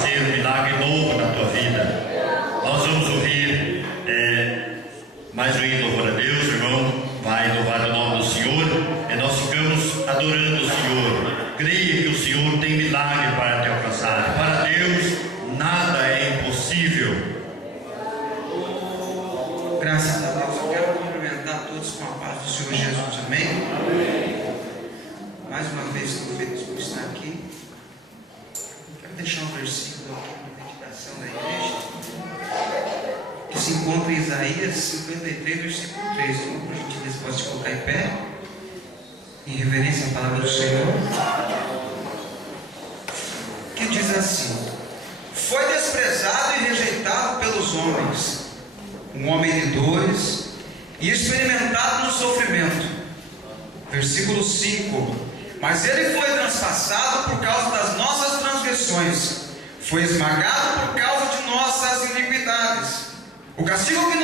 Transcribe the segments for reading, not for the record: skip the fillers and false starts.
Ser um milagre novo na tua vida. Nós vamos ouvir mais um hino louvor a Deus, irmão. Vai louvar o nome do Senhor. E nós ficamos adorando o Senhor. Creia que o Senhor tem milagre para te alcançar. Para Deus nada é impossível. Graças a Deus. Eu quero cumprimentar todos com a paz do Senhor Jesus. Amém? Mais uma vez estou feliz por estar aqui. Quero deixar um versículo aqui na meditação da igreja, que se encontra em Isaías 53, versículo 3. Então, por gentileza, pode se colocar em pé, em reverência à palavra do Senhor, que diz assim: foi desprezado e rejeitado pelos homens, um homem de dores e experimentado no sofrimento. Versículo 5: mas ele foi transpassado por causa das nossas transgressões, foi esmagado por causa de nossas iniquidades. O castigo que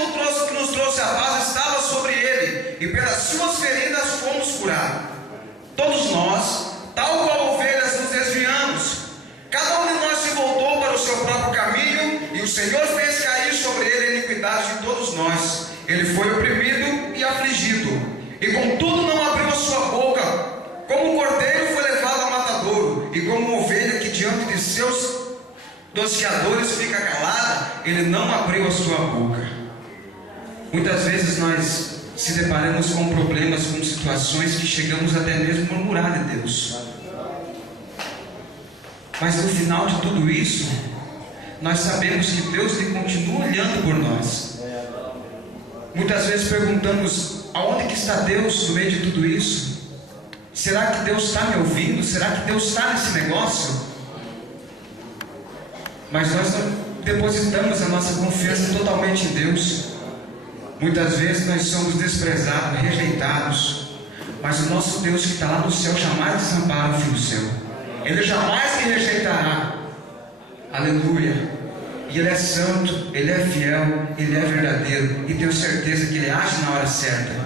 nos trouxe a paz estava sobre ele, e pelas suas feridas fomos curados. Todos nós, tal qual ovelhas, nos desviamos. Cada um de nós se voltou para o seu próprio caminho, e o Senhor fez cair sobre ele a iniquidade de todos nós. Ele foi oprimido e afligido, e contudo não abriu a sua boca. Como um cordeiro foi levado ao matadouro, e como uma ovelha que diante de seus tosqueadores fica calada, ele não abriu a sua boca. Muitas vezes nós se deparamos com problemas, com situações que chegamos até mesmo a murmurar de Deus. Mas no final de tudo isso, nós sabemos que Deus ele continua olhando por nós. Muitas vezes perguntamos: aonde que está Deus no meio de tudo isso? Será que Deus está me ouvindo? Será que Deus está nesse negócio? Mas nós não depositamos a nossa confiança totalmente em Deus. Muitas vezes nós somos desprezados, rejeitados, mas o nosso Deus que está lá no céu jamais desampara o filho seu. Ele jamais te rejeitará. Aleluia. E Ele é santo, Ele é fiel, Ele é verdadeiro, e tenho certeza que Ele age na hora certa.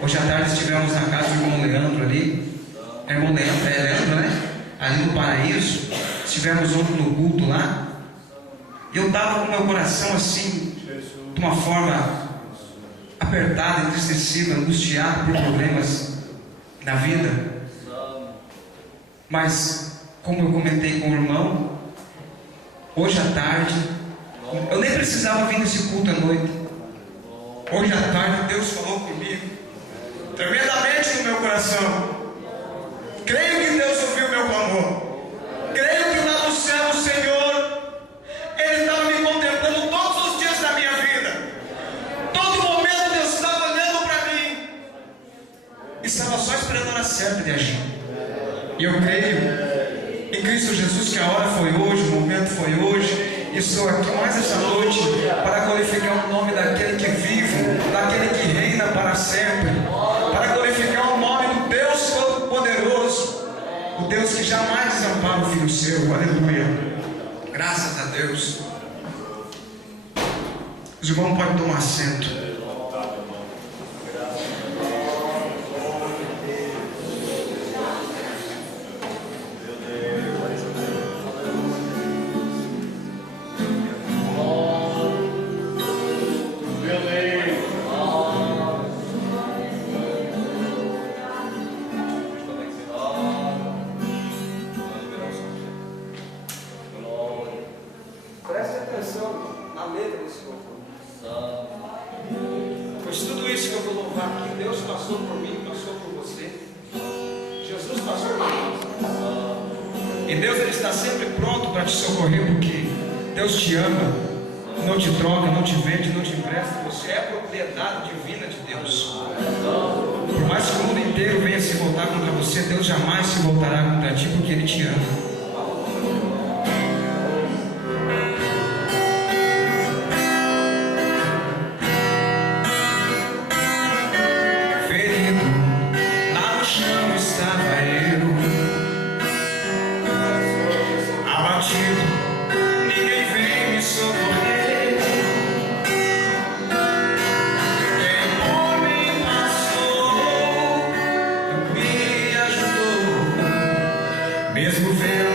Hoje à tarde estivemos na casa do irmão Leandro ali. Irmão Leandro, né? Ali no Paraíso. Estivemos ontem no culto lá. E eu estava com meu coração assim, de uma forma apertada, entristecido, angustiado por problemas na vida. Mas, como eu comentei com o irmão, hoje à tarde, eu nem precisava vir nesse culto à noite. Hoje à tarde Deus falou comigo tremendamente no meu coração. Creio que Deus ouviu meu clamor. Creio que lá no céu o Senhor, Ele estava me contemplando todos os dias da minha vida. Todo momento Deus estava olhando para mim, estava só esperando a hora certa de agir. E eu creio em Cristo Jesus que a hora foi hoje, o momento foi hoje. E estou aqui mais essa noite para glorificar o nome daquele que vive, daquele que reina para sempre, para glorificar o nome do Deus Todo-Poderoso, o Deus que jamais desampara o filho seu. Aleluia. Graças a Deus. Os irmãos podem tomar assento. Pois tudo isso que eu vou louvar aqui, Deus passou por mim, passou por você. Jesus passou por mim. E Deus ele está sempre pronto para te socorrer, porque Deus te ama, não te troca, não te vende, não te empresta. Você é propriedade divina de Deus. Por mais que o mundo inteiro venha se voltar contra você, Deus jamais se voltará contra ti, porque Ele te ama. Mesmo vendo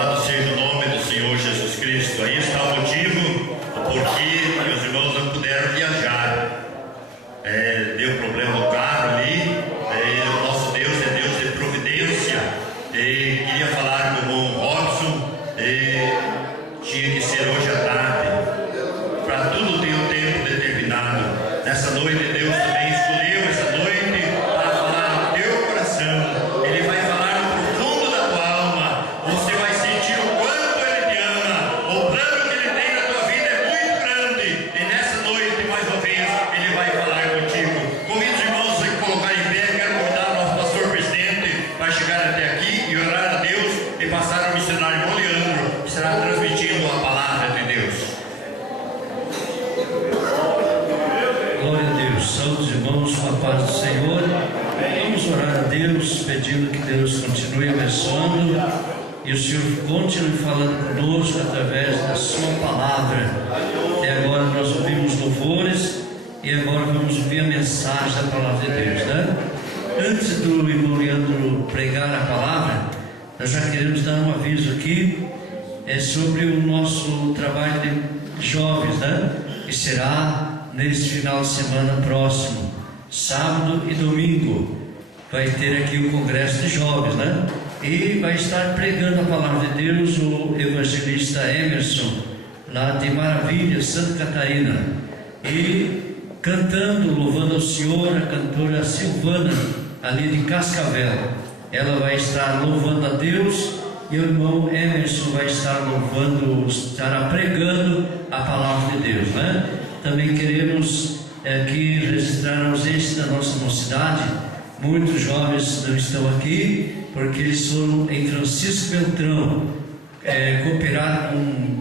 Louvado seja o nome do Senhor Jesus Cristo. Aí está o motivo, o porquê meus irmãos não puderam viajar. Deu problema no carro ali. O nosso Deus é Deus de providência. Queria falar com o Robson. Tinha que ser hoje à tarde. Para tudo tem um tempo determinado. Nessa noite Deus também escolheu essa noite para falar no teu coração. Ele vai falar no profundo da tua alma. Você vai sentir o quanto Ele te ama. O plano que Ele tem na tua vida é muito grande. E nessa noite, mais uma vez, Ele vai falar contigo. Convido os irmãos a colocar em pé. Quero convidar o nosso pastor presidente para chegar até aqui e orar a Deus e passar ao missionário irmão Leandro, que será transmitindo a palavra de Deus. Glória a Deus, saúde irmãos, com a paz do Senhor. Vamos orar a Deus, pedindo que Deus continue abençoando e o Senhor continue falando conosco através da sua palavra. Até agora nós ouvimos louvores e agora vamos ouvir a mensagem da palavra de Deus, né? Antes do irmão Leandro pregar a palavra, nós já queremos dar um aviso aqui sobre o nosso trabalho de jovens, né? Que será neste final de semana próximo, sábado e domingo. Vai ter aqui o congresso de jovens, né? E vai estar pregando a palavra de Deus o evangelista Emerson, lá de Maravilha, Santa Catarina, e cantando, louvando ao Senhor, a cantora Silvana, ali de Cascavel. Ela vai estar louvando a Deus e o irmão Emerson vai estar louvando, estará pregando a palavra de Deus, né? Também queremos aqui registrar a ausência da nossa mocidade. Muitos jovens não estão aqui porque eles foram em Francisco Beltrão, cooperar com um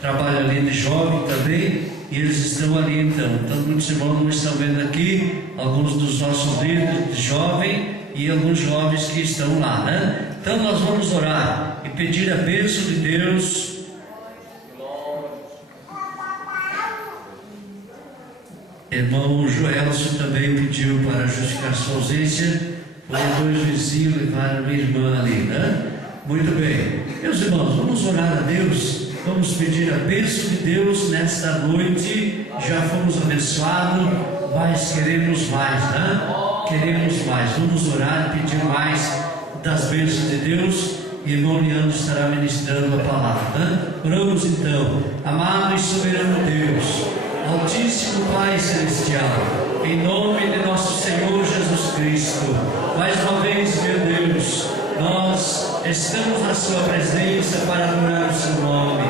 trabalho ali de jovem também, e eles estão ali então. Então muitos irmãos não estão vendo aqui, alguns dos nossos líderes de jovem e alguns jovens que estão lá, né? Então nós vamos orar e pedir a bênção de Deus. Irmão Joelson também pediu para justificar sua ausência. Foram dois vizinhos levaram uma irmã ali, né? Muito bem, meus irmãos, vamos orar a Deus. Vamos pedir a bênção de Deus nesta noite. Já fomos abençoados, mas queremos mais, né? Queremos mais. Vamos orar e pedir mais das bênçãos de Deus. E irmão Leandro estará ministrando a palavra, né? Oramos então. Amado e soberano Deus, Altíssimo Pai Celestial, em nome de nosso Senhor Jesus Cristo, mais uma vez, meu Deus, nós estamos na Sua presença para adorar o Seu nome,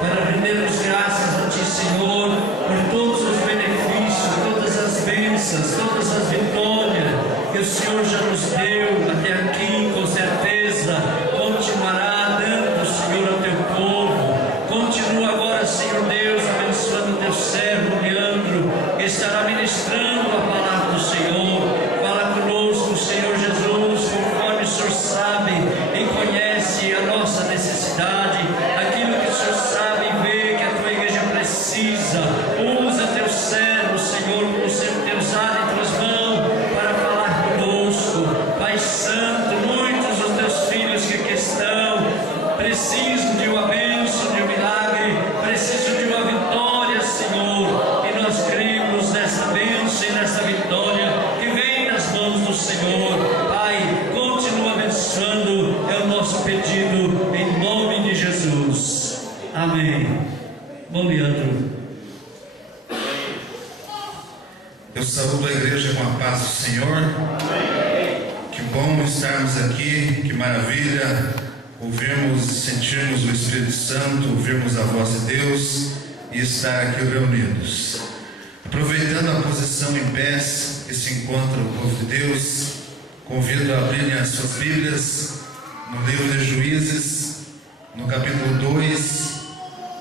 para rendermos graças a Ti, Senhor, por todos os benefícios, todas as bênçãos, todas as vitórias que o Senhor já nos deu até aqui, com certeza continuará dando, Senhor, ao Teu povo. Continua agora, Senhor Deus, abençoando o Teu servo Leandro, que estará ministrando a palavra do Senhor. Fala conosco, Senhor Jesus, conforme o Senhor sabe e conhece a nossa necessidade, aquilo que o Senhor sabe e vê que a Tua igreja precisa. Usa Teu servo, Senhor, como sempre tem usado em Tuas mãos para falar conosco. Pai Santo, muitos dos Teus filhos que aqui estão precisam de uma bênção, de um milagre, precisam de uma vitória, Senhor, e nós cremos nessa bênção e nessa vitória que vem nas mãos do Senhor. Pai, continua abençoando, é o nosso pedido, em nome de Jesus. Amém. Bom, Leandro. Eu saúdo a igreja com a paz do Senhor. Que bom estarmos aqui, que maravilha ouvirmos, sentirmos o Espírito Santo, ouvirmos a voz de Deus e estar aqui reunidos. Aproveitando a posição em pés que se encontra o povo de Deus, convido a abrirem as suas Bíblias no livro de Juízes, no capítulo 2.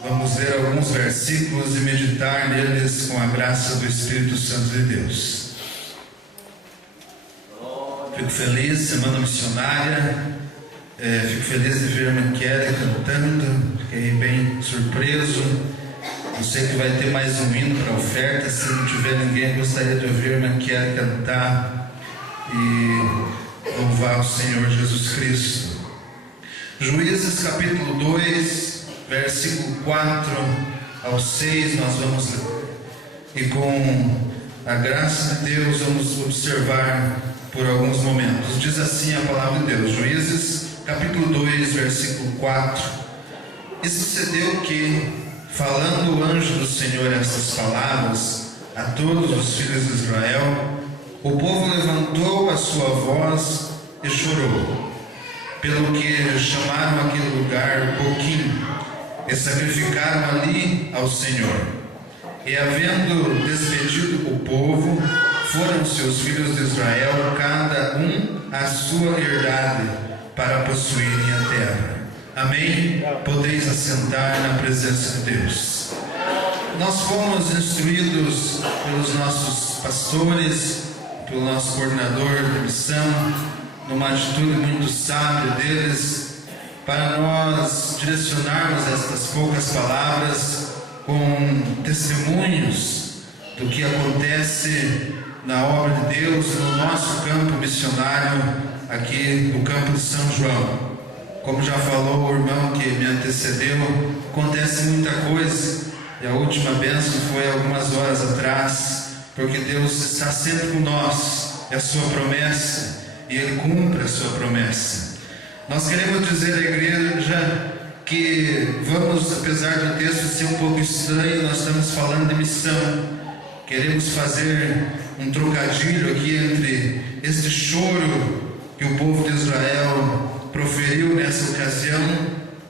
Vamos ler alguns versículos e meditar neles com a graça do Espírito Santo de Deus. Fico feliz, semana missionária. Fico feliz de ver a irmã Kelly cantando. Fiquei bem surpreso. Eu sei que vai ter mais um hino para oferta. Se não tiver ninguém, gostaria de ouvir a irmã Kelly cantar e louvar o Senhor Jesus Cristo. Juízes capítulo 2, versículo 4 ao 6, nós vamos ler. E com a graça de Deus vamos observar por alguns momentos. Diz assim a palavra de Deus, Juízes capítulo 2, versículo 4. E sucedeu que, falando o anjo do Senhor estas palavras a todos os filhos de Israel, o povo levantou a sua voz e chorou, pelo que chamaram aquele lugar Boquim, e sacrificaram ali ao Senhor. E havendo despedido o povo, foram seus filhos de Israel, cada um a sua herdade, para possuírem a terra. Amém? Podeis assentar na presença de Deus. Nós fomos instruídos pelos nossos pastores, pelo nosso coordenador de missão, numa atitude muito sábia deles, para nós direcionarmos estas poucas palavras com testemunhos do que acontece na obra de Deus no nosso campo missionário aqui no campo de São João. Como já falou o irmão que me antecedeu, acontece muita coisa, e a última bênção foi algumas horas atrás, porque Deus está sempre com nós, é a sua promessa, e Ele cumpre a sua promessa. Nós queremos dizer à igreja que vamos, apesar do texto ser um pouco estranho, nós estamos falando de missão. Queremos fazer um trocadilho aqui entre este choro que o povo de Israel proferiu nessa ocasião,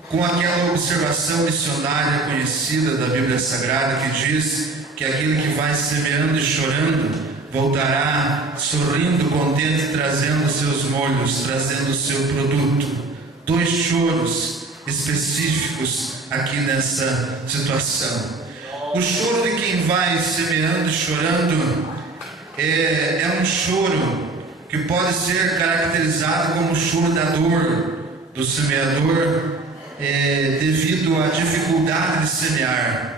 com aquela observação missionária conhecida da Bíblia Sagrada, que diz que aquele que vai semeando e chorando voltará sorrindo, contente, trazendo seus molhos, trazendo o seu produto. Dois choros específicos aqui nessa situação. O choro de quem vai semeando e chorando é um choro que pode ser caracterizado como o choro da dor do semeador, devido à dificuldade de semear.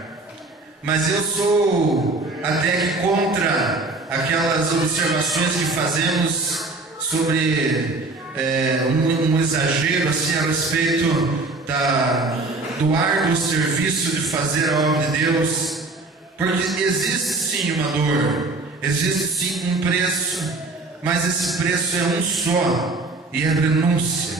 Mas eu sou até que contra aquelas observações que fazemos sobre um exagero assim a respeito do árduo serviço de fazer a obra de Deus, porque existe sim uma dor, existe sim um preço, mas esse preço é um só, e é renúncia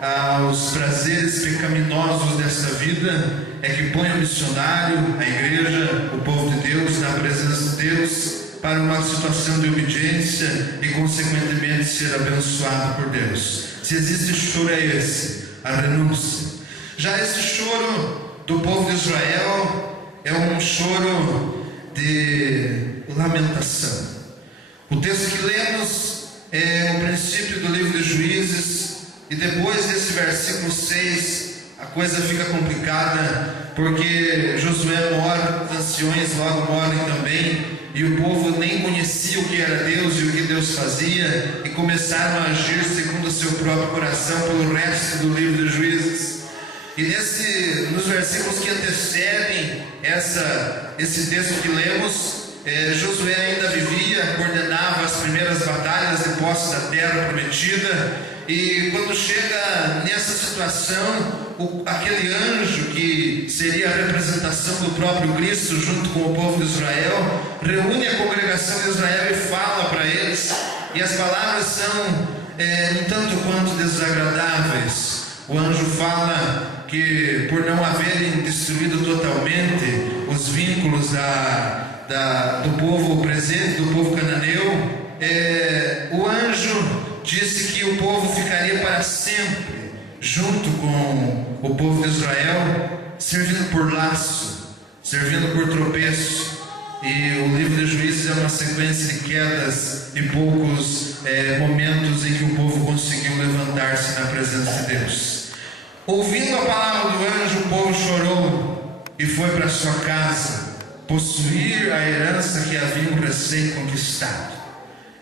aos prazeres pecaminosos desta vida, é que põe o missionário, a igreja, o povo de Deus na presença de Deus, para uma situação de obediência e consequentemente ser abençoado por Deus. Se existe choro, é esse, a renúncia. Já esse choro do povo de Israel é um choro de lamentação. O texto que lemos é o princípio do livro de Juízes, e depois desse versículo 6 a coisa fica complicada, porque Josué morre, os anciões logo morrem também, e o povo nem conhecia o que era Deus e o que Deus fazia, e começaram a agir segundo o seu próprio coração pelo resto do livro de Juízes. E nos versículos que antecedem esse texto que lemos, Josué ainda vivia, coordenava as primeiras batalhas de posse da terra prometida, e quando chega nessa situação, aquele anjo que seria a representação do próprio Cristo junto com o povo de Israel, reúne a congregação de Israel e fala para eles, e as palavras são um tanto quanto desagradáveis. O anjo fala que por não haverem destruído totalmente os vínculos do povo presente, do povo cananeu, o anjo disse que o povo ficaria para sempre junto com o povo de Israel, servindo por laço, servindo por tropeço. E o livro de Juízes é uma sequência de quedas e poucos momentos em que o povo conseguiu levantar-se na presença de Deus. Ouvindo a palavra do anjo, o povo chorou e foi para sua casa possuir a herança que haviam recém conquistado.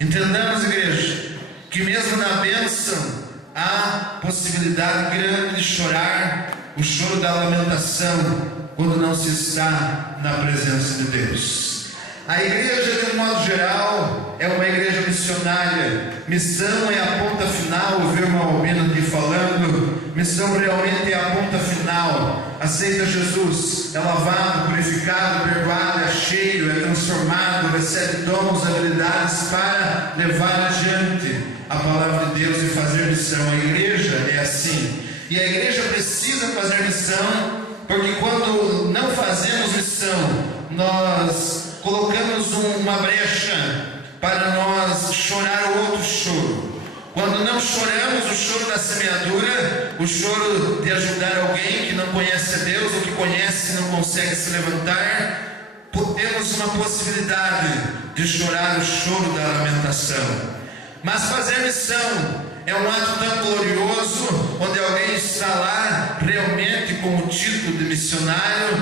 Entendamos, igreja, que mesmo na bênção há possibilidade grande de chorar, o choro da lamentação, quando não se está na presença de Deus. A igreja, de um modo geral, é uma igreja missionária. Missão é a ponta final. Eu vi o irmão Albino aqui falando. Missão realmente é a ponta final. Aceita Jesus, é lavado, purificado, perdoado, é cheio, é transformado, recebe dons, habilidades para levar adiante a palavra de Deus e fazer missão. A igreja é assim. E a igreja precisa fazer missão, porque quando não fazemos missão, nós colocamos uma brecha para nós chorar o outro choro. Quando não choramos o choro da semeadura, o choro de ajudar alguém que não conhece a Deus, ou que conhece e não consegue se levantar, temos uma possibilidade de chorar o choro da lamentação. Mas fazer missão é um ato tão glorioso, onde alguém está lá realmente com o título de missionário,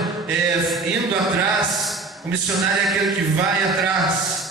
indo atrás. O missionário é aquele que vai atrás.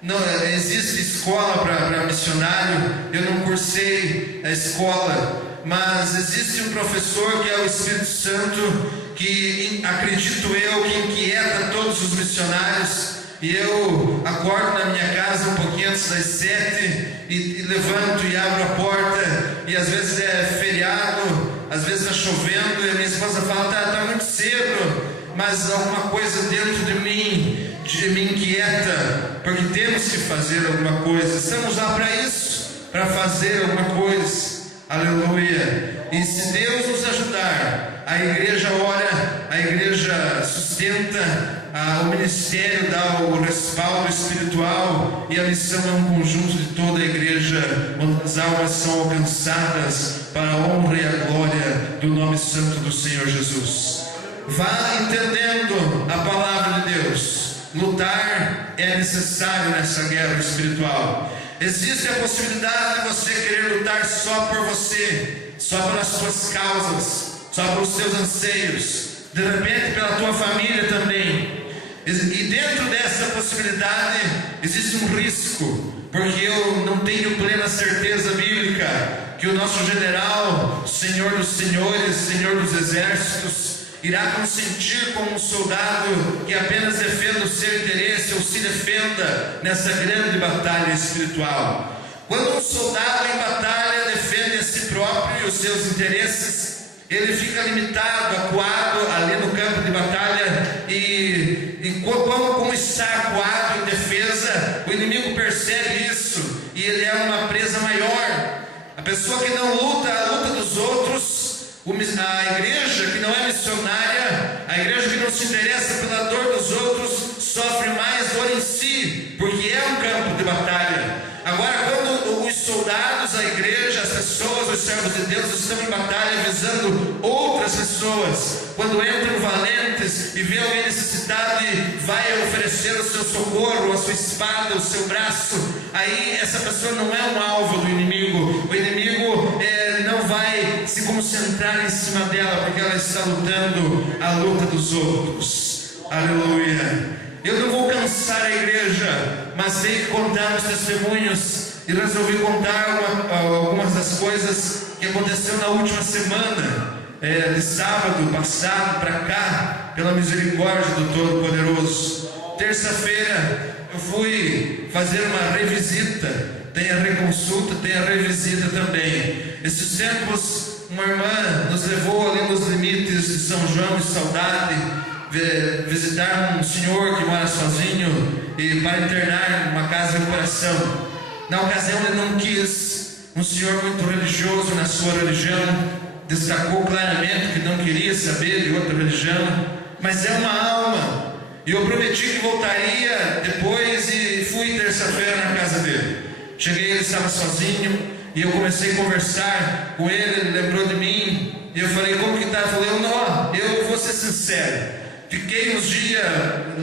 Não existe escola para missionário. Eu não cursei a escola, mas existe um professor que é o Espírito Santo, que acredito eu que inquieta todos os missionários. E eu acordo na minha casa um pouquinho antes das 7 e levanto e abro a porta, e às vezes é feriado, às vezes está chovendo, e a minha esposa fala, tá muito cedo, mas alguma coisa dentro de mim me inquieta, porque temos que fazer alguma coisa. Estamos lá para isso, para fazer alguma coisa. Aleluia. E se Deus nos ajudar, a igreja ora, a igreja sustenta, o ministério dá o respaldo espiritual, e a missão é um conjunto de toda a igreja, onde as almas são alcançadas para a honra e a glória do nome santo do Senhor Jesus. Vá entendendo a palavra de Deus. Lutar é necessário nessa guerra espiritual. Existe a possibilidade de você querer lutar só por você, só pelas suas causas, só pelos seus anseios, de repente pela tua família também. E dentro dessa possibilidade existe um risco, porque eu não tenho plena certeza bíblica que o nosso general, Senhor dos senhores, Senhor dos exércitos, irá consentir como um soldado que apenas defenda o seu interesse ou se defenda nessa grande batalha espiritual. Quando um soldado em batalha defende a si próprio e os seus interesses, ele fica limitado, acuado ali no campo de batalha, e como está acuado em defesa, o inimigo percebe isso e ele é uma presa maior. A pessoa que não luta a luta dos outros, a igreja que não é missionária, a igreja que não se interessa pela dor dos outros, sofre mais dor em si, porque é um campo de batalha. Agora, quando os soldados, a igreja, as pessoas, os servos de Deus estão em batalha visando outras pessoas, quando entram valentes e vê alguém necessitado e vai oferecer o seu socorro, a sua espada, o seu braço, aí essa pessoa não é um alvo do inimigo. O inimigo não vai se concentrar em cima dela, porque ela está lutando a luta dos outros. Aleluia. Eu não vou cansar a igreja, mas tenho que contar os testemunhos, e resolvi contar algumas das coisas que aconteceu na última semana, de sábado passado para cá, pela misericórdia do Todo-Poderoso. Terça-feira eu fui fazer uma revisita, tem a reconsulta, tem a revisita também. Esses tempos, uma irmã nos levou ali nos limites de São João e Saudade, visitar um senhor que mora sozinho e para internar numa casa de recuperação. Na ocasião ele não quis, um senhor muito religioso na sua religião, destacou claramente que não queria saber de outra religião, mas é uma alma, e eu prometi que voltaria depois, e fui terça-feira na casa dele. Cheguei, ele estava sozinho, e eu comecei a conversar com ele, ele lembrou de mim, e eu falei, como que está? Ele falou, não, eu vou ser sincero, fiquei uns dias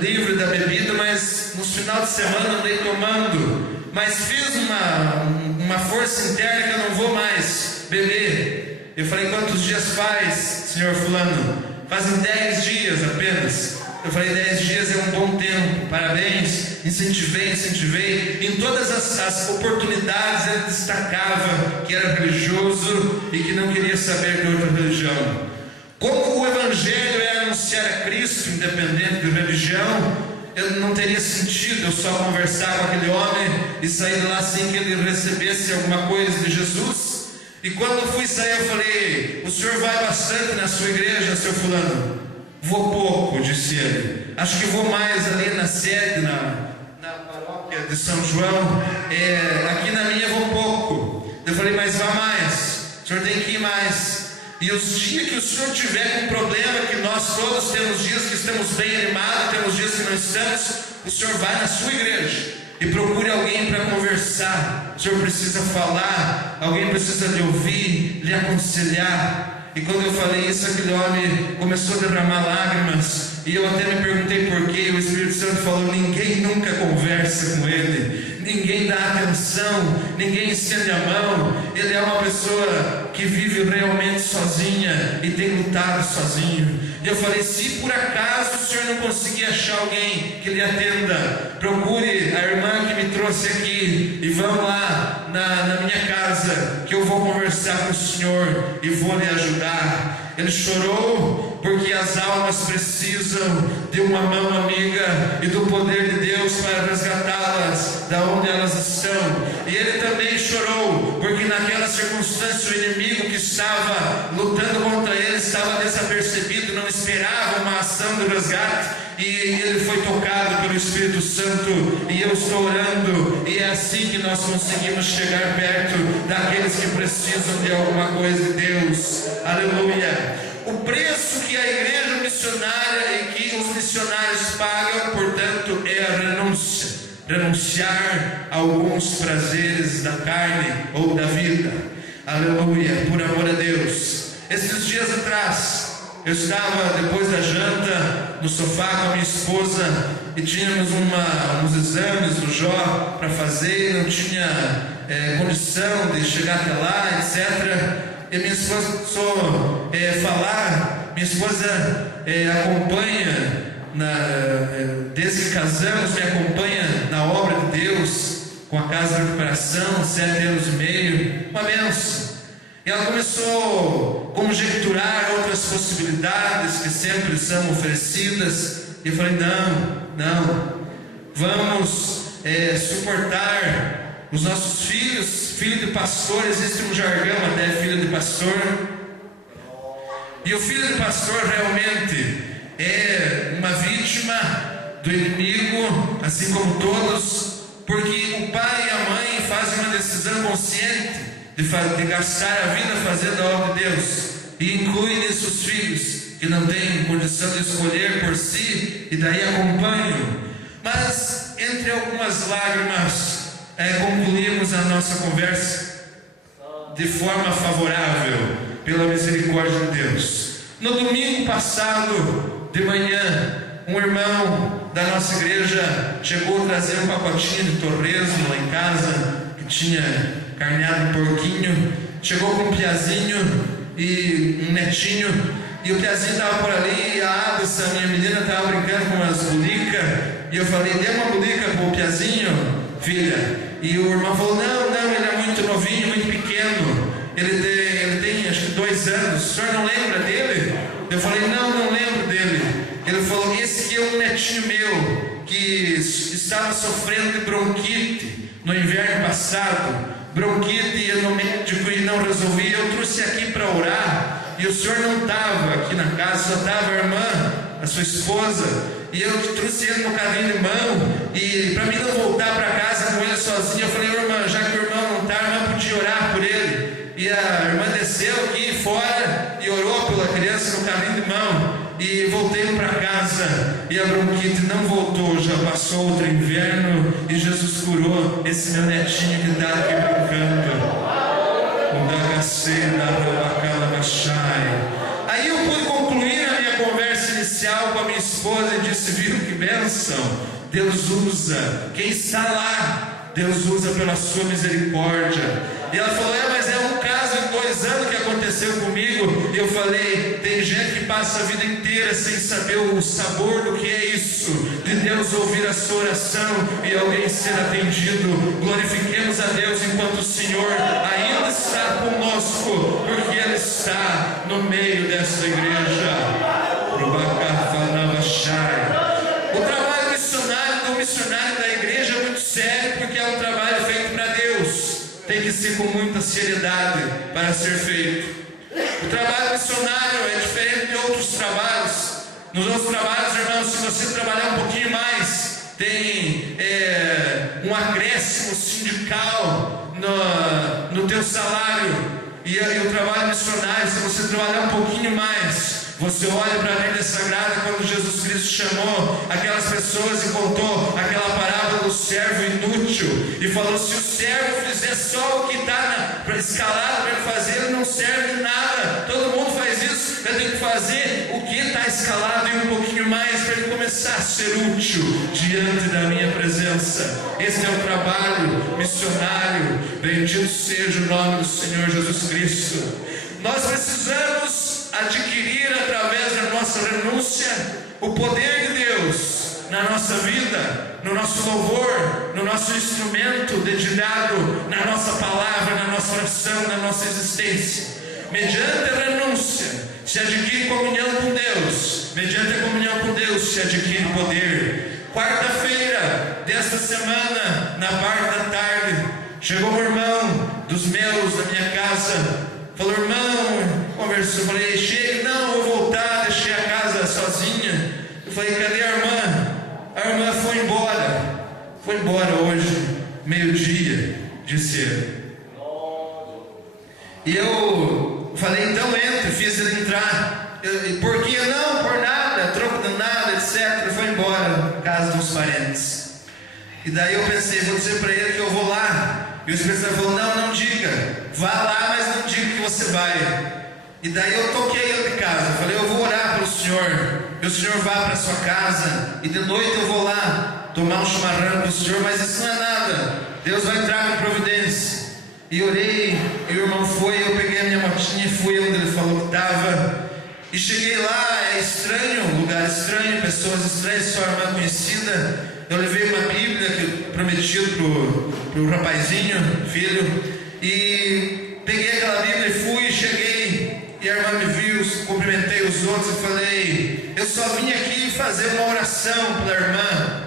livre da bebida, mas nos final de semana andei tomando, mas fiz uma força interna que eu não vou mais beber. Eu falei, quantos dias faz, senhor fulano? Fazem 10 dias apenas. Eu falei, 10 dias é um bom tempo, parabéns. Incentivei. Em todas as oportunidades ele destacava que era religioso e que não queria saber de outra religião. Como o evangelho é anunciar a Cristo, independente de religião, não teria sentido eu só conversar com aquele homem e sair de lá sem que ele recebesse alguma coisa de Jesus. E quando eu fui sair, eu falei: o senhor vai bastante na sua igreja, seu fulano? Vou pouco, disse ele. Acho que vou mais ali na sede, na paróquia de São João. Aqui na minha vou pouco. Eu falei: mas vá mais, o senhor tem que ir mais. E os dias que o senhor tiver com problema, que nós todos temos dias que estamos bem animados, temos dias que não estamos, o senhor vai na sua igreja e procure alguém para conversar. O senhor precisa falar, alguém precisa lhe ouvir, lhe aconselhar. E quando eu falei isso, aquele homem começou a derramar lágrimas. E eu até me perguntei por quê. O Espírito Santo falou: ninguém nunca conversa com ele, ninguém dá atenção, ninguém estende a mão. Ele é uma pessoa que vive realmente sozinha e tem lutado sozinho. E eu falei: se por acaso o senhor não conseguir achar alguém que lhe atenda, procure a irmã que me trouxe aqui e vamos lá na minha casa, que eu vou conversar com o senhor e vou lhe ajudar. Ele chorou porque as almas precisam de uma mão amiga e do poder de Deus para resgatá-las da onde elas estão. E ele também chorou porque naquela circunstância o inimigo que estava lutando contra ele estava desapercebido, não esperava uma ação do resgate. E ele foi tocado pelo Espírito Santo. E eu estou orando, e é assim que nós conseguimos chegar perto daqueles que precisam de alguma coisa de Deus. Aleluia. O preço que a igreja missionária e que os missionários pagam, portanto, é a renúncia. Renunciar a alguns prazeres da carne ou da vida. Aleluia, por amor a Deus. Esses dias atrás, eu estava, depois da janta, no sofá com a minha esposa e tínhamos uns exames do Jó para fazer, não tinha condição de chegar até lá, etc. E minha esposa começou a falar. Minha esposa acompanha, desde que casamos, me acompanha na obra de Deus, com a Casa de Recuperação, 7 anos e meio, uma benção. E ela começou a conjecturar outras possibilidades que sempre são oferecidas. E eu falei: não, vamos suportar os nossos filhos. Filho de pastor, existe um jargão até, filho de pastor. E o filho de pastor realmente é uma vítima do inimigo, assim como todos, porque o pai e a mãe fazem uma decisão consciente de gastar a vida fazendo a obra de Deus, e inclui nisso os filhos que não têm condição de escolher por si, e daí acompanham. Mas entre algumas lágrimas concluímos a nossa conversa de forma favorável, pela misericórdia de Deus. No domingo passado de manhã, um irmão da nossa igreja chegou a trazer um pacotinho de torresmo lá em casa, que tinha carneado um porquinho. Chegou com um piazinho e um netinho, e o piazinho estava por ali, e a Adessa, minha menina, estava brincando com umas bulicas, e eu falei: dê uma bulica para o piazinho, filha. E o irmão falou: não, ele é muito novinho, muito pequeno, ele tem acho que 2 anos, o senhor não lembra dele? Eu falei: não lembro dele. Ele falou: esse aqui é um netinho meu, que estava sofrendo de bronquite no inverno passado, bronquite, ia no médico e não resolvia. Eu trouxe aqui para orar, e o senhor não estava aqui na casa, só estava a irmã, a sua esposa, e eu trouxe ele no carrinho de mão, e para mim não voltar para casa com ele sozinho, eu falei: irmã, já que o irmão não está, a irmã podia orar por ele. E a irmã desceu aqui fora e orou pela criança no carrinho de mão. E voltei para casa, e a bronquite não voltou. Já passou outro inverno e Jesus curou esse meu netinho que está aqui brincando. Aí eu pude concluir a minha conversa inicial com a minha esposa e disse: viu que bênção? Deus usa quem está lá, Deus usa pela sua misericórdia. E ela falou: mas é um caso de 2 anos que aconteceu comigo. E eu falei: tem gente que passa a vida inteira sem saber o sabor do que é isso, de Deus ouvir a sua oração e alguém ser atendido. Glorifiquemos a Deus enquanto o Senhor ainda está conosco, porque Ele está no meio desta igreja. O trabalho missionário ser com muita seriedade para ser feito. O trabalho missionário é diferente de outros trabalhos. Nos outros trabalhos, irmãos, se você trabalhar um pouquinho mais, tem um acréscimo sindical no teu salário. E o trabalho missionário, se você trabalhar um pouquinho mais, você olha para a Bíblia Sagrada, quando Jesus Cristo chamou aquelas pessoas e contou aquela parábola do servo inútil, e falou: se o servo fizer só o que está escalado para ele fazer, ele não serve de nada. Todo mundo faz isso, ele tem que fazer o que está escalado e um pouquinho mais, para ele começar a ser útil diante da minha presença. Esse é o trabalho missionário. Bendito seja o nome do Senhor Jesus Cristo. Nós precisamos adquirir através da nossa renúncia o poder de Deus na nossa vida, no nosso louvor, no nosso instrumento dedilhado, na nossa palavra, na nossa oração, na nossa existência. Mediante a renúncia se adquire comunhão com Deus, mediante a comunhão com Deus se adquire poder. Quarta-feira desta semana, na parte da tarde, chegou um irmão dos meus, da minha casa. Falou: irmão, conversou, falei: chega, não, vou voltar, deixei a casa sozinha. Eu falei: cadê a irmã? A irmã foi embora hoje, meio-dia, disse ele. E eu falei: então entra, fiz ele entrar. Por que? Não, por nada, troco de nada, etc. Foi embora, casa dos parentes. E daí eu pensei: vou dizer para ele que eu vou lá. E o Espírito Santo falou: não diga, vá lá, mas não diga que você vai. E daí eu toquei ele de casa, falei: eu vou orar pelo Senhor, que o Senhor vá para a sua casa, e de noite eu vou lá tomar um chimarrão para o Senhor, mas isso não é nada, Deus vai entrar com providência. E orei, e o irmão foi, eu peguei a minha motinha e fui onde ele falou que estava. E cheguei lá, é estranho, um lugar estranho, pessoas estranhas, só irmã conhecida. Eu levei uma Bíblia que eu prometi pro rapazinho, filho, e peguei aquela Bíblia e fui, cheguei, e a irmã me viu, cumprimentei os outros e falei: eu só vim aqui fazer uma oração pela irmã,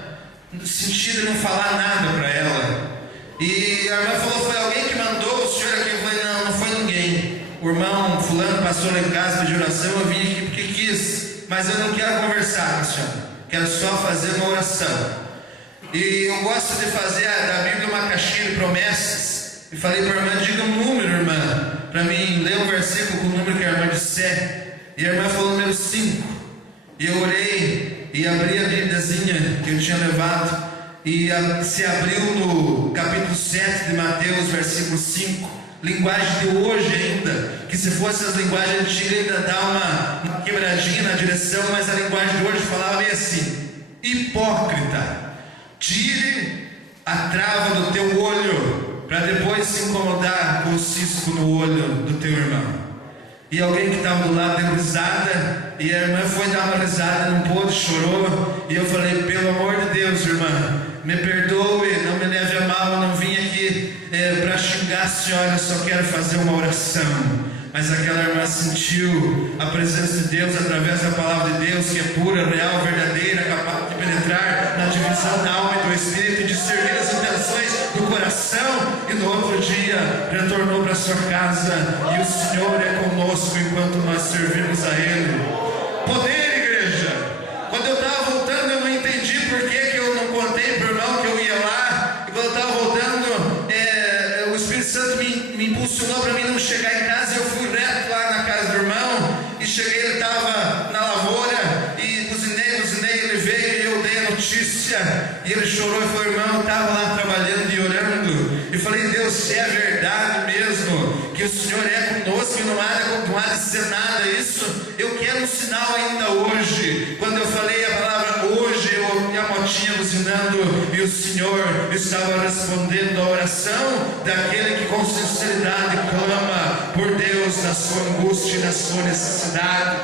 no sentido de não falar nada para ela. E a irmã falou: foi alguém que mandou o senhor aqui? Eu falei: não foi ninguém. O irmão fulano passou lá em casa, pediu oração, eu vim aqui porque quis, mas eu não quero conversar com a senhora, quero só fazer uma oração. E eu gosto de fazer da Bíblia uma caixinha de promessas. E falei para a irmã: diga um número, irmã, para mim ler um versículo com o número que a irmã disser. E a irmã falou: número 5. E eu orei e abri a Bíbliazinha que eu tinha levado, e se abriu no capítulo 7 de Mateus, versículo 5. Linguagem de hoje ainda, que se fosse as linguagens antigas ainda dá uma quebradinha na direção, mas a linguagem de hoje falava bem assim: hipócrita, tire a trava do teu olho, para depois se incomodar com o cisco no olho do teu irmão. E alguém que estava do lado deu risada, e a irmã foi dar uma risada, não pôde, chorou. E eu falei: pelo amor de Deus, irmã, me perdoe, não me leve a mal, eu não vim aqui para xingar a senhora, eu só quero fazer uma oração. Mas aquela irmã sentiu a presença de Deus através da palavra de Deus, que é pura, real, verdadeira, capaz de penetrar na divisão da alma e do espírito, e discernir as intenções do coração. E no outro dia retornou para sua casa, e o Senhor é conosco enquanto nós servimos a Ele. Poder, igreja. Quando eu estava voltando, eu não entendi por que eu não contei para o irmão que eu ia lá. E quando eu estava voltando, o Espírito Santo me impulsionou para mim não chegar em casa. Eu fui reto lá na casa do irmão, e cheguei, ele estava na lavoura, e buzinei, ele veio, e eu dei a notícia, e ele chorou e falou: irmão, eu estava lá trabalhando e orando. E falei: Deus, se é verdade mesmo que o Senhor é conosco e não há de ser nada isso, eu quero um sinal ainda hoje. Quando eu falei a palavra hoje, eu ouvi a motinha buzinando, e o Senhor estava respondendo a oração daquele que com sinceridade clama por Deus na sua angústia e na sua necessidade.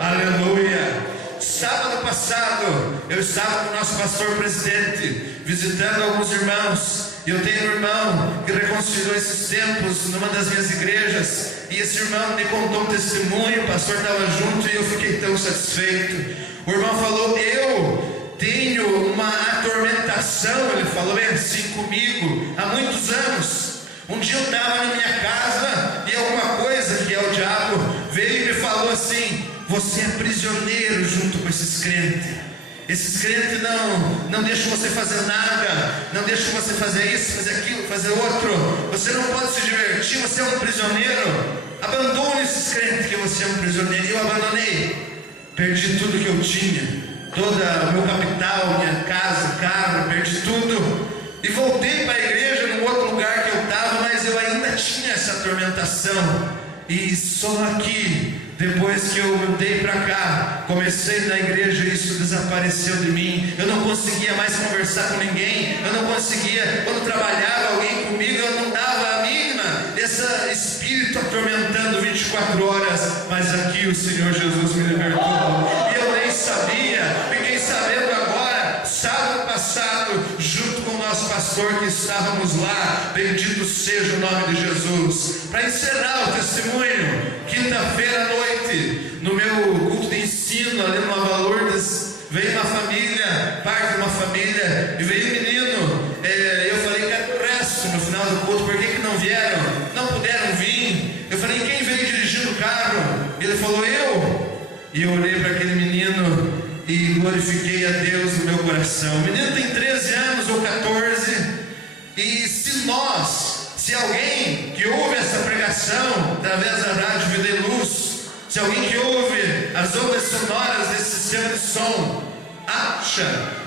Aleluia. Sábado passado, eu estava com o nosso pastor presidente, visitando alguns irmãos. E eu tenho um irmão que reconciliou esses tempos numa das minhas igrejas. E esse irmão me contou um testemunho, o pastor estava junto, e eu fiquei tão satisfeito. O irmão falou: eu tenho uma atormentação, ele falou bem assim comigo, há muitos anos. Um dia eu estava na minha casa e alguma coisa, que é o diabo, veio e me falou assim: você é prisioneiro junto com esses crentes. Esses crentes não deixam você fazer nada, não deixam você fazer isso, fazer aquilo, fazer outro. Você não pode se divertir, você é um prisioneiro. Abandone esses crentes que você é um prisioneiro. E eu abandonei. Perdi tudo que eu tinha, todo o meu capital, minha casa, carro, perdi tudo. E voltei para a igreja num outro lugar que eu estava, mas eu ainda tinha essa atormentação. E só aqui, depois que eu mudei para cá, comecei na igreja e isso desapareceu de mim. Eu não conseguia mais conversar com ninguém. Eu não conseguia, quando trabalhava alguém comigo, eu não dava a mínima. Esse espírito atormentando 24 horas. Mas aqui o Senhor Jesus me libertou. E eu nem sabia, fiquei sabendo agora, sábado passado, junto com o nosso pastor que estávamos lá. Bendito seja o nome de Jesus. Para encerrar o testemunho, quinta-feira à noite, no meu culto de ensino ali no Nova Lourdes, veio uma família, parte de uma família, e veio um menino. Eu falei: cadê o resto no final do culto? Por que não vieram? Não puderam vir. Eu falei: quem veio dirigindo o carro? Ele falou: eu. E eu olhei para aquele menino e glorifiquei a Deus no meu coração. O menino tem 13 anos ou 14. E se alguém que ouve essa pregação através da rádio Vida e Luz, se alguém que ouve as ondas sonoras desse sistema de som, acha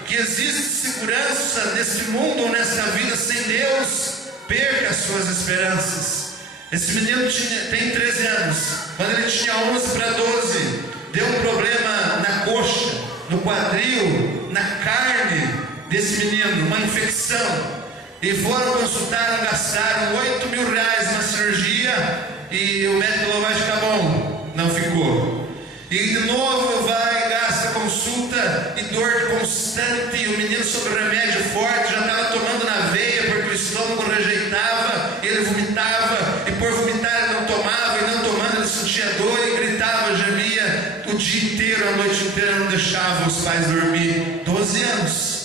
que existe segurança nesse mundo ou nessa vida sem Deus, perca as suas esperanças. Esse menino tem 13 anos. Quando ele tinha 11 para 12, deu um problema na coxa, no quadril, na carne desse menino, uma infecção. E foram consultar, gastaram R$8.000 na cirurgia. E o médico falou: vai ficar bom. Não ficou. E de novo vai, gasta consulta e dor constante. E o menino sob remédio forte, já estava tomando na veia, porque o estômago rejeitava, ele vomitava. E por vomitar ele não tomava, e não tomando ele sentia dor e gritava, gemia o dia inteiro, a noite inteira, não deixava os pais dormir. 12 anos.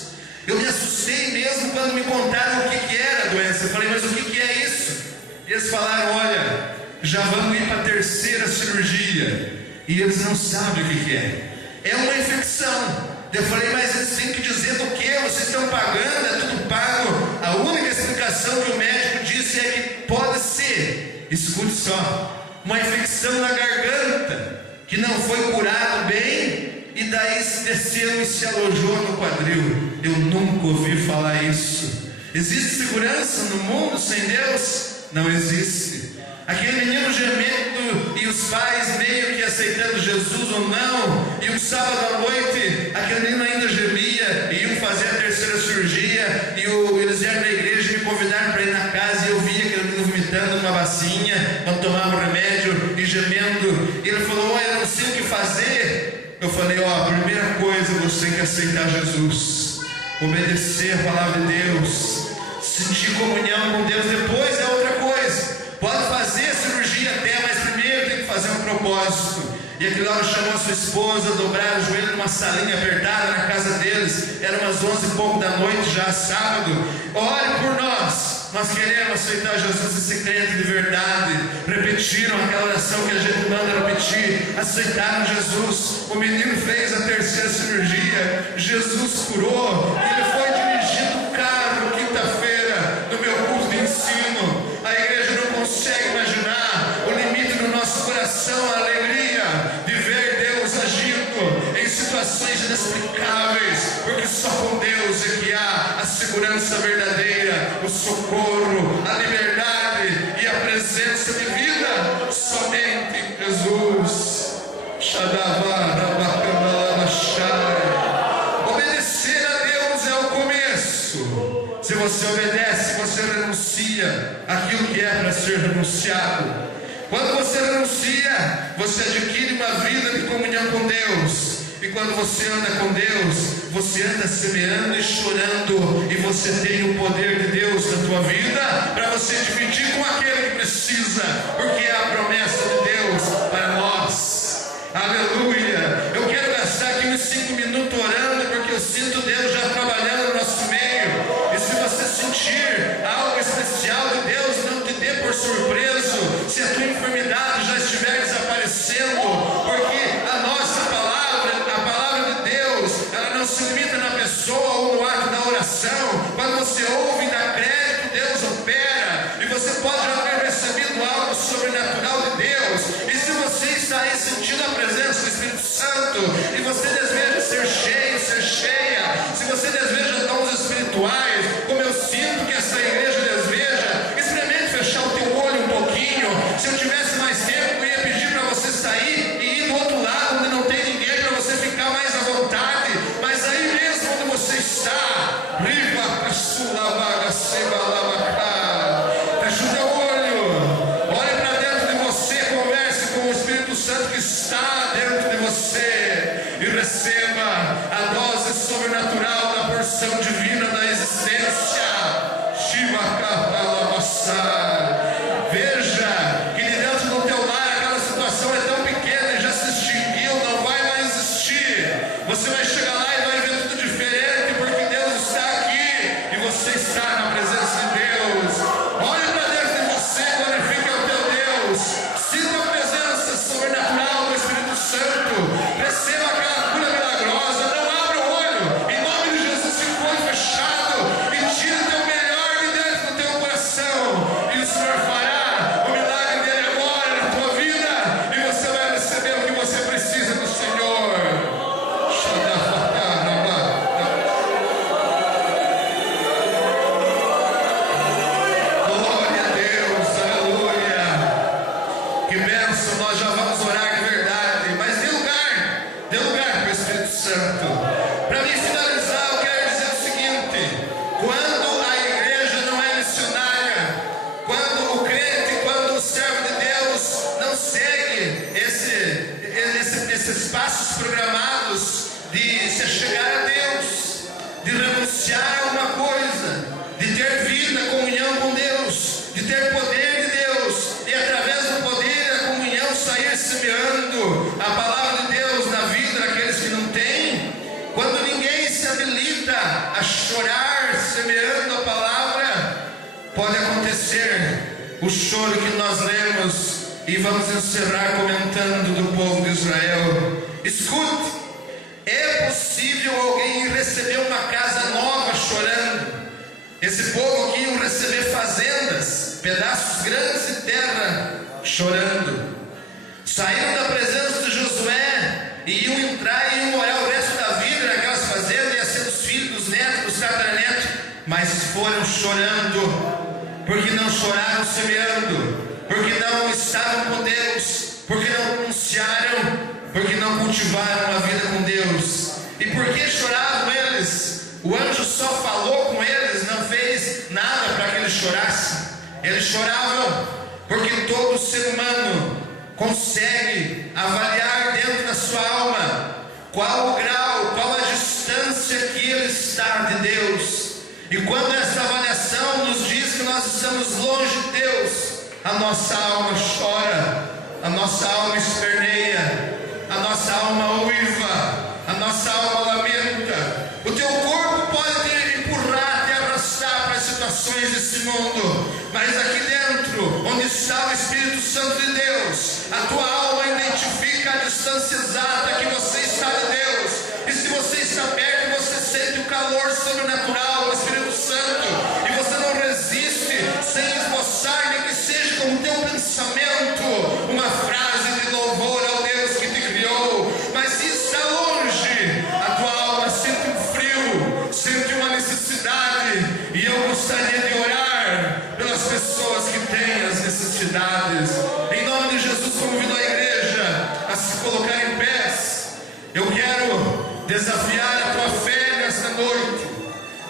Eu me assustei mesmo quando me contaram o que era a doença. Eu falei: mas o que é isso? E eles falaram: olha, já vamos ir para a terceira cirurgia. E eles não sabem o que é. É uma infecção. Eu falei: mas eles têm que dizer do que? Vocês estão pagando, é tudo pago. A única explicação que o médico disse é que pode ser, escute só, uma infecção na garganta, que não foi curado bem. E daí se desceu e se alojou no quadril. Eu nunca ouvi falar isso. Existe segurança no mundo sem Deus? Não existe. Aquele menino gemendo e os pais meio que aceitando Jesus ou não. E um sábado à noite, aquele menino ainda gemia. E iam fazer a terceira cirurgia. E eles vieram na igreja e me convidaram para ir na casa. E eu vi aquele menino vomitando numa bacinha, quando tomava o remédio e gemendo. E ele falou: olha, eu não sei o que fazer. Eu falei: a primeira coisa, você tem que aceitar Jesus, obedecer a palavra de Deus, sentir comunhão com Deus. Depois é outra coisa. Pode fazer a cirurgia até, mas primeiro tem que fazer um propósito. E aquele homem chamou a sua esposa, dobraram o joelho numa salinha apertada na casa deles. Era umas 11 e pouco da noite, já sábado. Ore por nós. Nós queremos aceitar Jesus e ser crente de verdade. Repetiram aquela oração que a gente manda repetir. Aceitaram Jesus. O menino fez a terceira cirurgia. Jesus curou. Ele foi dirigindo o carro quinta-feira no meu curso de ensino. A igreja não consegue imaginar o limite do nosso coração, a alegria de ver Deus agindo em situações inexplicáveis, porque só com Deus é que há a segurança verdadeira, o socorro, a liberdade e a presença de vida. Somente em Jesus. Obedecer a Deus é o começo. Se você obedece, você renuncia aquilo que é para ser renunciado. Quando você renuncia, você adquire uma vida de comunhão com Deus. E quando você anda com Deus, você anda semeando e chorando. E você tem o poder de Deus na tua vida para você dividir com aquele que precisa, porque é a promessa de Deus para nós. Aleluia! Eu quero gastar aqui uns 5 minutos orando, porque eu sinto Deus já trabalhando no nosso meio. E se você sentir algo especial de Deus, não te você ouve e dá crédito, Deus opera. E você pode já ter recebido algo sobrenatural de Deus. E se você está aí sentindo a presença do Espírito Santo, e você deseja ser cheio, ser cheia, se você deseja dons espirituais, como eu sinto que essa igreja deseja, experimente fechar o teu olho um pouquinho. Se eu tivesse mais tempo, eu ia pedir para você sair e ir do outro lado, onde não tem ninguém, para você ficar mais à vontade. Mas aí mesmo onde você está, fecha o teu olho, olhe para dentro de você, converse com o Espírito Santo que está dentro de você, e receba a dose sobrenatural da porção divina da existência. Veja que de dentro do teu lar aquela situação é tão pequena e já se extinguiu, não vai mais existir. Você vai chegar lá e vai ver tudo diferente, porque Deus está aqui e você está na presença de Deus. Olhe para dentro de você, glorifique ao teu Deus, sinta a presença sobrenatural do Espírito Santo, receba aquela cura milagrosa. Não abra o olho, em nome de Jesus, se for fechado, e tira o teu melhor de dentro do teu coração, e o Senhor fará o milagre dele agora na tua vida, e você vai receber o que você precisa do Senhor. Glória a Deus, aleluia. Que bênção, nós já vamos orar de verdade, mas dê lugar para o Espírito Santo. Para mim finalizar, eu quero dizer o seguinte: quando a igreja não é missionária, quando o crente, quando o servo de Deus não segue esses passos programados de se chegar a Deus, de renunciar a alguma coisa, de ter vida, comunhão com Deus, de ter poder de Deus, e através do poder e da comunhão sair semeando a palavra de Deus na vida daqueles que não têm, quando ninguém se habilita a chorar semeando a palavra, pode acontecer o choro que nós lemos, e vamos encerrar comentando do povo de Israel. Escute, é possível alguém receber uma casa nova chorando? Esse povo aqui iam receber fazendas, pedaços grandes de terra, chorando. Saíram da presença de Josué e iam entrar e iam morar o resto da vida naquelas fazendas, ia ser dos filhos, dos netos, dos tataranetos, mas foram chorando, porque não choraram semeando, porque não estavam com Deus, porque não anunciaram, porque não cultivaram uma vida com Deus. E por que choravam eles? O anjo só falou com eles, não fez nada para que eles chorassem. Eles choravam porque todo ser humano consegue avaliar dentro da sua alma qual o grau, qual a distância que ele está de Deus. E quando essa avaliação nos diz que nós estamos longe de Deus, a nossa alma chora, a nossa alma esperneia, a nossa alma uiva, a nossa alma lamenta. O teu corpo pode te empurrar, te arrastar para as situações desse mundo, mas aqui dentro, onde está o Espírito Santo de Deus, a tua alma identifica a distância exata que você está de Deus. E se você está perto, você sente o calor sobrenatural do Espírito Santo, e você não resiste sem esboçar, nem que seja com o teu pensamento, uma frase de louvor ao Deus que te criou. Mas se está longe, a tua alma sente um frio, sente uma necessidade, e eu gostaria de orar pelas pessoas que têm as necessidades. Em nome de Jesus, convido a igreja a se colocar em pés. Eu quero desafiar a tua fé nesta noite,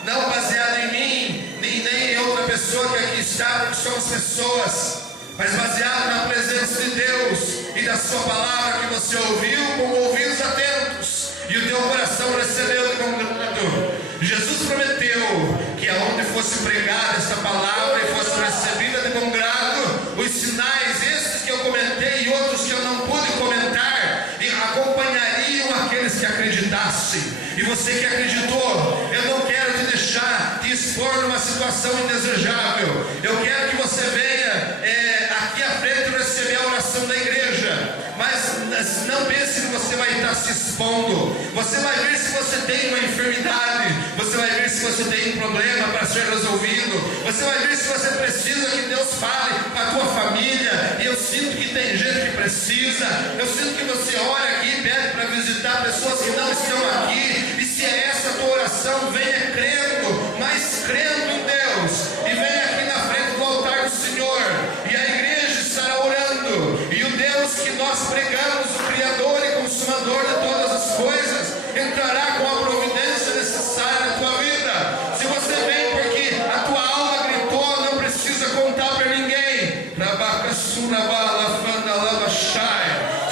não baseado em mim, nem em outra pessoa que aqui está, porque somos pessoas, mas baseado na presença de Deus e da sua palavra que você ouviu com ouvidos atentos, e o teu coração recebeu de bom grado. Jesus prometeu que aonde fosse pregada esta palavra e fosse recebida de bom grado, os sinais estes que eu comentei e outros que eu não pude comentar, acompanhariam aqueles que acreditassem. E você que acreditou, eu não quero te deixar te expor numa situação indesejável. Eu quero que você venha aqui à frente receber a oração da igreja, mas não pense que você vai estar se expondo. Você vai ver se você tem uma enfermidade, você vai ver se você tem um problema para ser resolvido. Você vai ver se você precisa que Deus fale com a tua família. E eu sinto que tem gente que precisa. Eu sinto que você ora aqui e pede para visitar pessoas que não estão aqui. E se é essa a tua oração, venha crendo, mas crendo em Deus. E venha aqui na frente do altar do Senhor. E a igreja estará orando. E o Deus que nós pregamos, o Criador e Consumador de todas as coisas, entrará com a providência necessária na tua vida. Se você vem porque a tua alma gritou, não precisa contar para ninguém.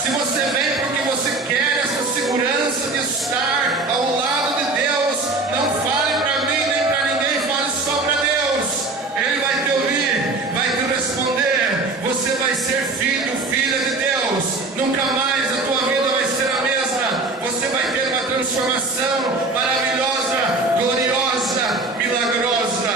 Se você vem porque você quer essa segurança de estar ao lado de Deus, não fale para mim nem para ninguém, fale só para Deus. Ele vai te ouvir, vai te responder. Você vai ser filho, filha de Deus. Nunca mais a tua vida vai ser a mesma. Você vai ter uma transformação maravilhosa, gloriosa, milagrosa.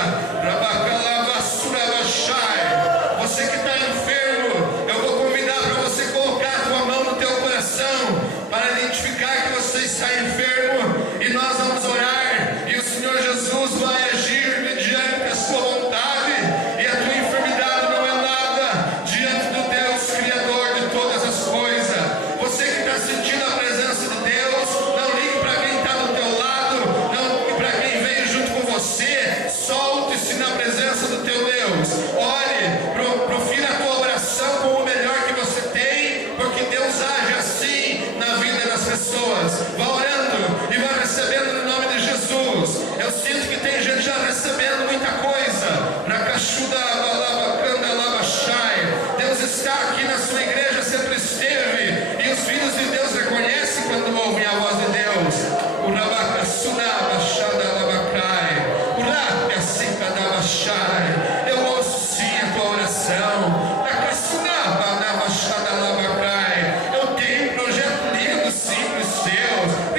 Você que está enfermo, eu vou convidar para você colocar a tua mão no teu coração para identificar que você está enfermo, e nós vamos orar e o Senhor Jesus vai agir mediante a sua vontade, e a tua enfermidade não é nada diante do Deus Criador de todas as coisas. Você que está sentindo a presença de Deus, não ligue para quem está do teu lado, não ligue para quem veio junto com você, solte-se na presença do teu Deus. Ore, profira a tua oração com o melhor que você tem, porque Deus age assim na vida das pessoas. Vá orando e vá recebendo no nome de Jesus. Eu sinto que tem gente já recebendo muita coisa. Deus está aqui na sua igreja, sempre esteve, e os filhos de Deus reconhecem quando ouvem a voz de Deus. Eu ouço sim a tua oração. Eu tenho um projeto lindo, simples, Deus.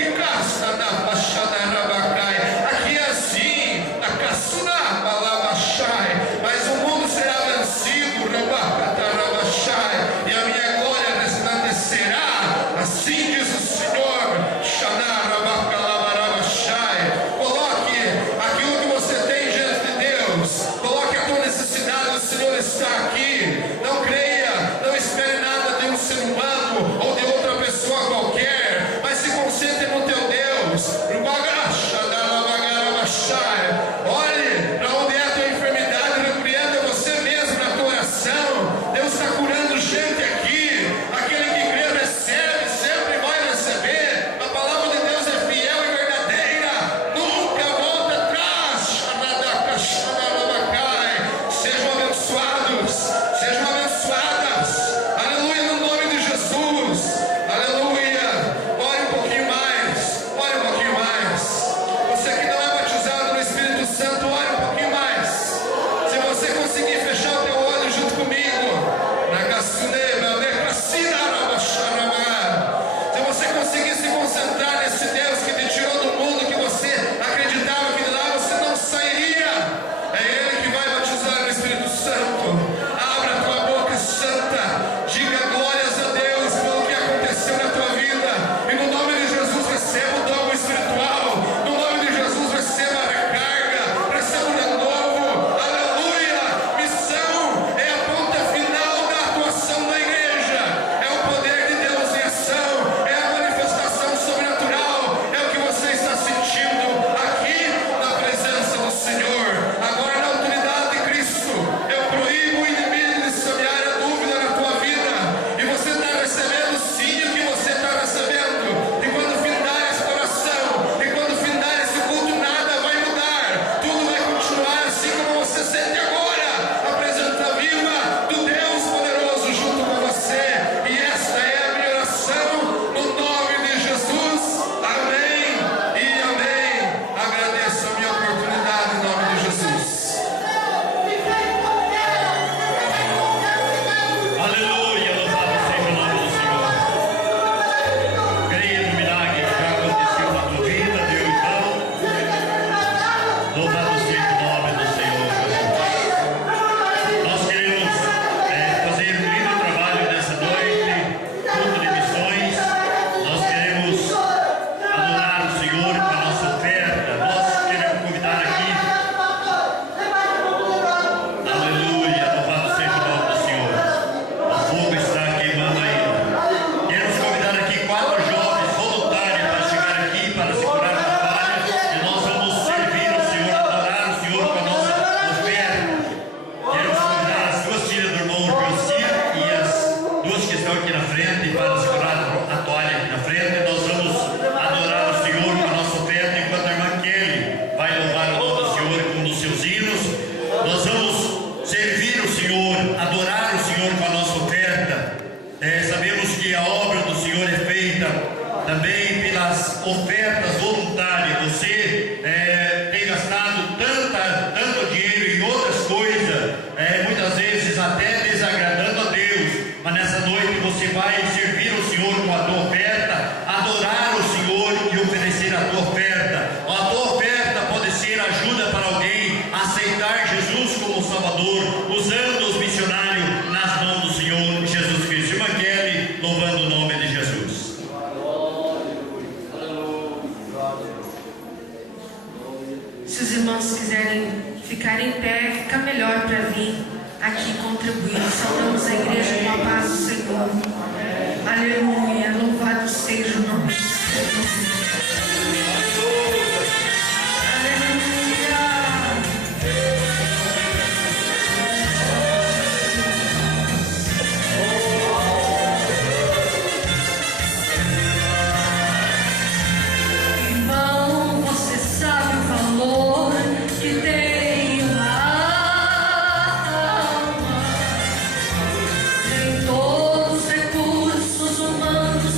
também pelas ofertas voluntárias. Você tem gastado tanto dinheiro em outras coisas, muitas vezes até desagradando a Deus, mas nessa noite você vai servir o Senhor com a tua oferta, adorar o Senhor e oferecer a tua oferta. A tua oferta pode ser ajuda para alguém a aceitar Jesus como Salvador, usando os missionários nas mãos do Senhor Jesus Cristo. Irmã Kelly, louvando o nome de Jesus. Se os irmãos quiserem ficar em pé, fica melhor para vir aqui contribuir. Saudamos a igreja com a paz do Senhor. Aleluia, louvado seja o nome do Senhor. Todos os recursos humanos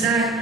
avisar